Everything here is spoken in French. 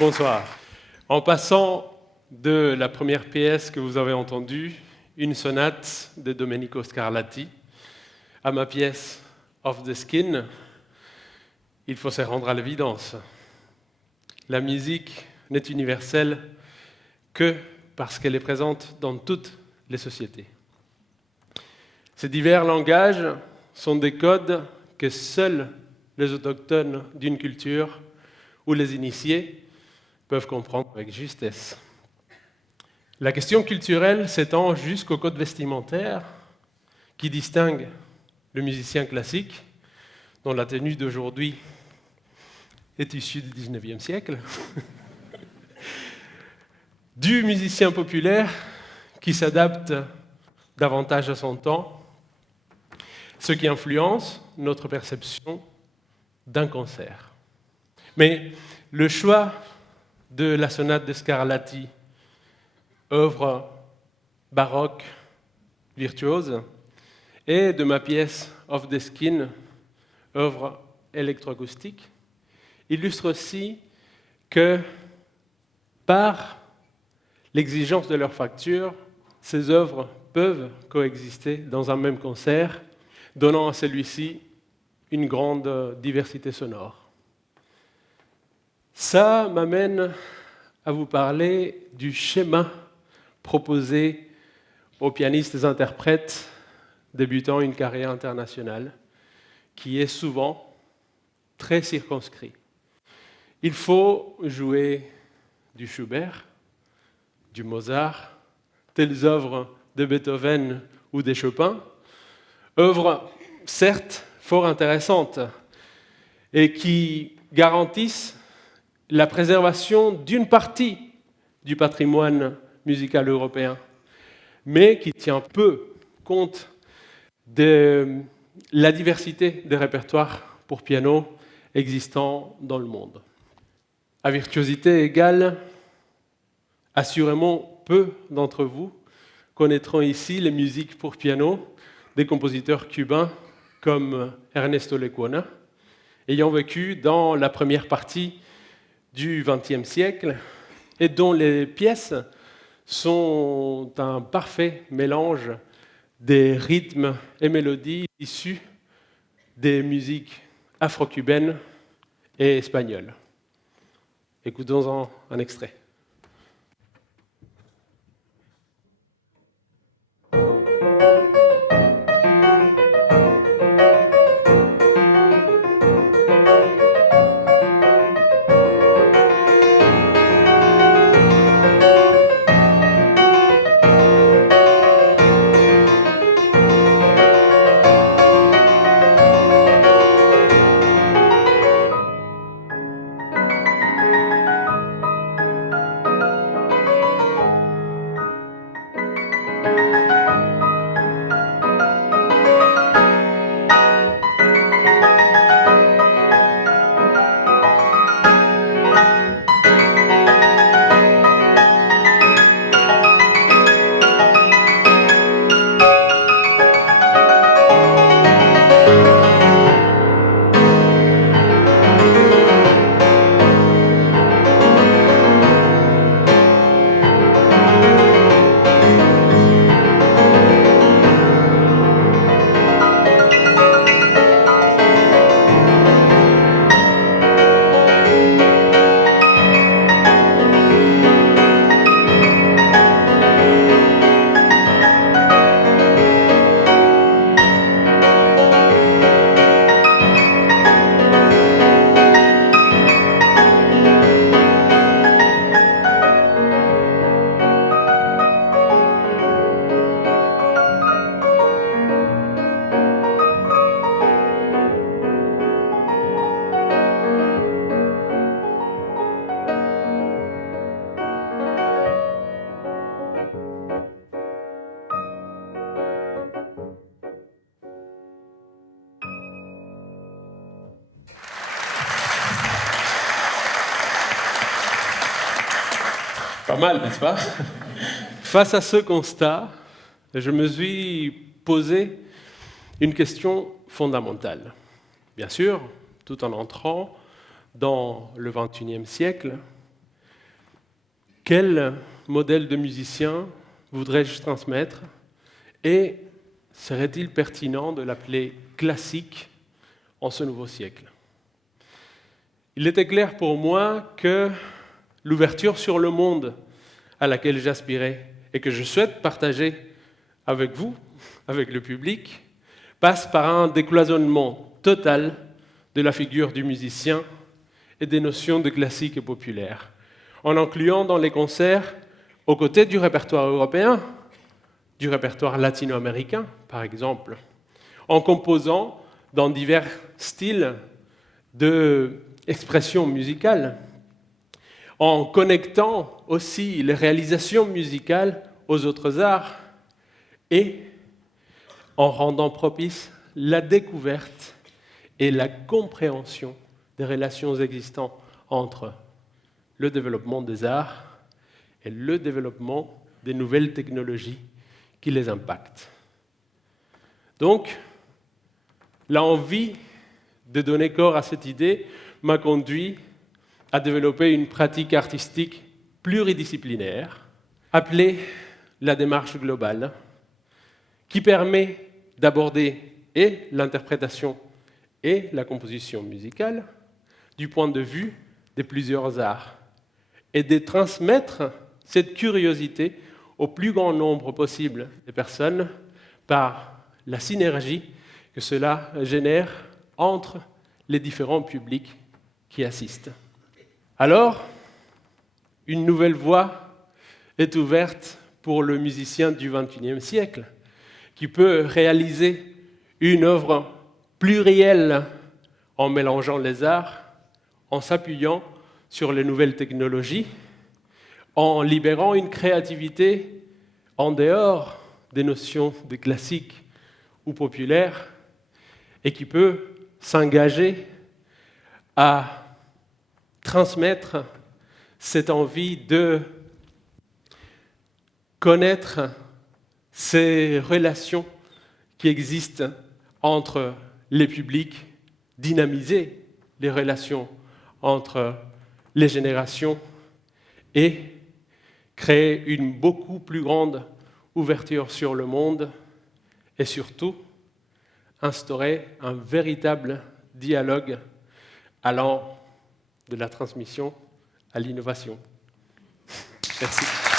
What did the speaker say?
Bonsoir. En passant de la première pièce que vous avez entendue, une sonate de Domenico Scarlatti, à ma pièce Off the Skin, il faut se rendre à l'évidence. La musique n'est universelle que parce qu'elle est présente dans toutes les sociétés. Ces divers langages sont des codes que seuls les autochtones d'une culture ou les initiés peuvent comprendre avec justesse. La question culturelle s'étend jusqu'au code vestimentaire qui distingue le musicien classique, dont la tenue d'aujourd'hui est issue du XIXe siècle, du musicien populaire qui s'adapte davantage à son temps, ce qui influence notre perception d'un concert. Mais le choix de la sonate de Scarlatti, œuvre baroque virtuose, et de ma pièce Off the Skin, œuvre électroacoustique, illustre aussi que par l'exigence de leur facture, ces œuvres peuvent coexister dans un même concert, donnant à celui-ci une grande diversité sonore. Ça m'amène à vous parler du schéma proposé aux pianistes et interprètes débutant une carrière internationale, qui est souvent très circonscrit. Il faut jouer du Schubert, du Mozart, telles œuvres de Beethoven ou de Chopin, œuvres certes fort intéressantes et qui garantissent la préservation d'une partie du patrimoine musical européen, mais qui tient peu compte de la diversité des répertoires pour piano existants dans le monde. À virtuosité égale, assurément peu d'entre vous connaîtront ici les musiques pour piano des compositeurs cubains comme Ernesto Lecuona, ayant vécu dans la première partie du XXe siècle et dont les pièces sont un parfait mélange des rythmes et mélodies issus des musiques afro-cubaines et espagnoles. Écoutons-en un extrait. Pas mal, n'est-ce pas? Face à ce constat, je me suis posé une question fondamentale. Bien sûr, tout en entrant dans le XXIe siècle, quel modèle de musicien voudrais-je transmettre et serait-il pertinent de l'appeler classique en ce nouveau siècle? Il était clair pour moi que l'ouverture sur le monde à laquelle j'aspirais et que je souhaite partager avec vous, avec le public, passe par un décloisonnement total de la figure du musicien et des notions de classique et populaire, en incluant dans les concerts, aux côtés du répertoire européen, du répertoire latino-américain, par exemple, en composant dans divers styles d'expression musicale, en connectant aussi les réalisations musicales aux autres arts et en rendant propice la découverte et la compréhension des relations existantes entre le développement des arts et le développement des nouvelles technologies qui les impactent. Donc, l'envie de donner corps à cette idée m'a conduit à développer une pratique artistique pluridisciplinaire, appelée la démarche globale, qui permet d'aborder et l'interprétation et la composition musicale du point de vue de plusieurs arts et de transmettre cette curiosité au plus grand nombre possible de personnes par la synergie que cela génère entre les différents publics qui assistent. Alors, une nouvelle voie est ouverte pour le musicien du XXIe siècle, qui peut réaliser une œuvre plurielle en mélangeant les arts, en s'appuyant sur les nouvelles technologies, en libérant une créativité en dehors des notions de classique ou populaire, et qui peut s'engager à transmettre cette envie de connaître ces relations qui existent entre les publics, dynamiser les relations entre les générations et créer une beaucoup plus grande ouverture sur le monde et surtout instaurer un véritable dialogue allant de la transmission à l'innovation. Merci.